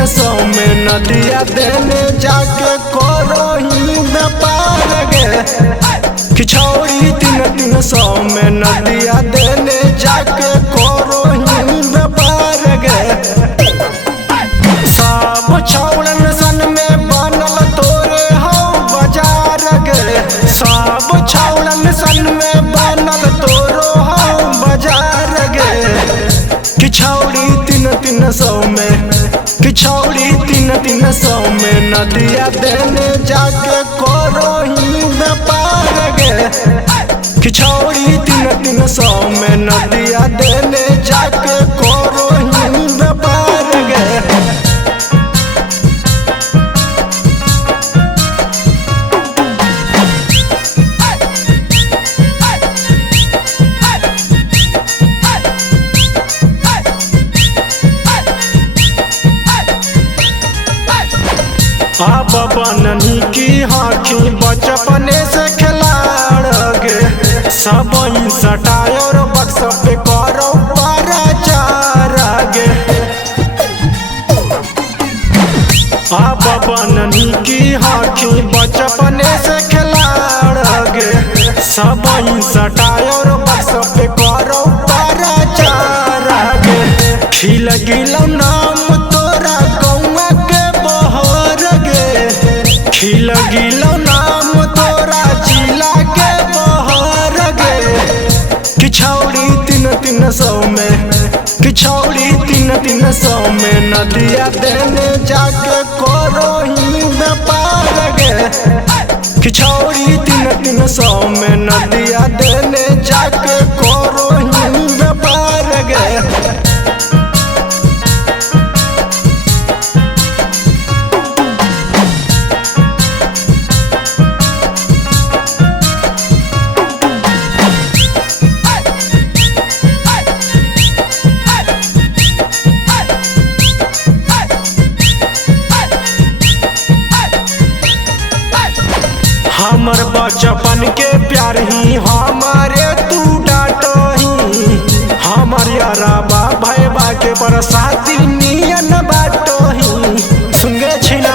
तीन सौ में नदिया देने जाके करोही व्यापार गे। कि छौड़ी तीन सौ में नदिया देने जाके करोही व्यापार गे। सब छौड़न सन में बनल तोरे हो बाजार गे। सब छौड़न सन में बनल तोरो हो बाजार गे। कि छौड़ी तीन सौ में, कि छौड़ी तीन सौ में नदिया देने जाके करोही व्यापार गे। कि छौड़ी तीन सौ में नदिया देने जाके करोही व्यापार गे। अब बननी की हाथी बचपने से खिलाड़ गे। सब सटाय और बक्स पे करो पारा चार गे। अब बननी की हाथी बचपने से खिलाड़ गे। सब सटाय और बक्स पे करो पारा चार गे। खिल गिलो नाम तोरा गौवा के बहर गे। खिल गिलो नाम तोरा जिला के बहर गे। कि छौड़ी तीन सौ में, कि छौड़ी तीन सौ में नदिया देने जाके करोही व्यापार गे। कि छौड़ी तीन सौ में नदिया देने जाके करोही व्यापार गे। हमर बचपन के प्यार ही हमारे तू डाटही। हमर याराबा भैबा के बरसाती नियन बाटही। सुनगे छिना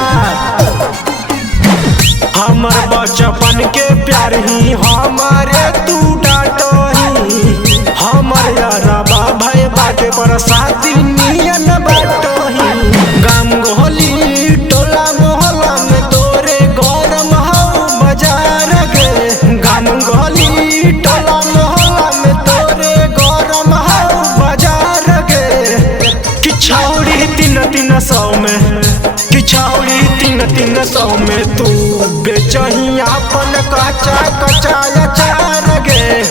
हमर बचपन के प्यार ही हमारे तू डाटही। हमर याराबा भैबा के बरसाती नियन बाटही। गाम गोहली टोला मोहल्ला में तोरे गरम हो बाजार गे। गाम गोहली टोला मोहल्ला में तोरे गरम हो बाजार गे। कि छौड़ी तीन सौ में, कि छौड़ी तीन सौ में तू बेचही अपन कच्चा अचार गे।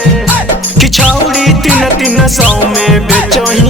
कि छौड़ी तीन सौ में बेचही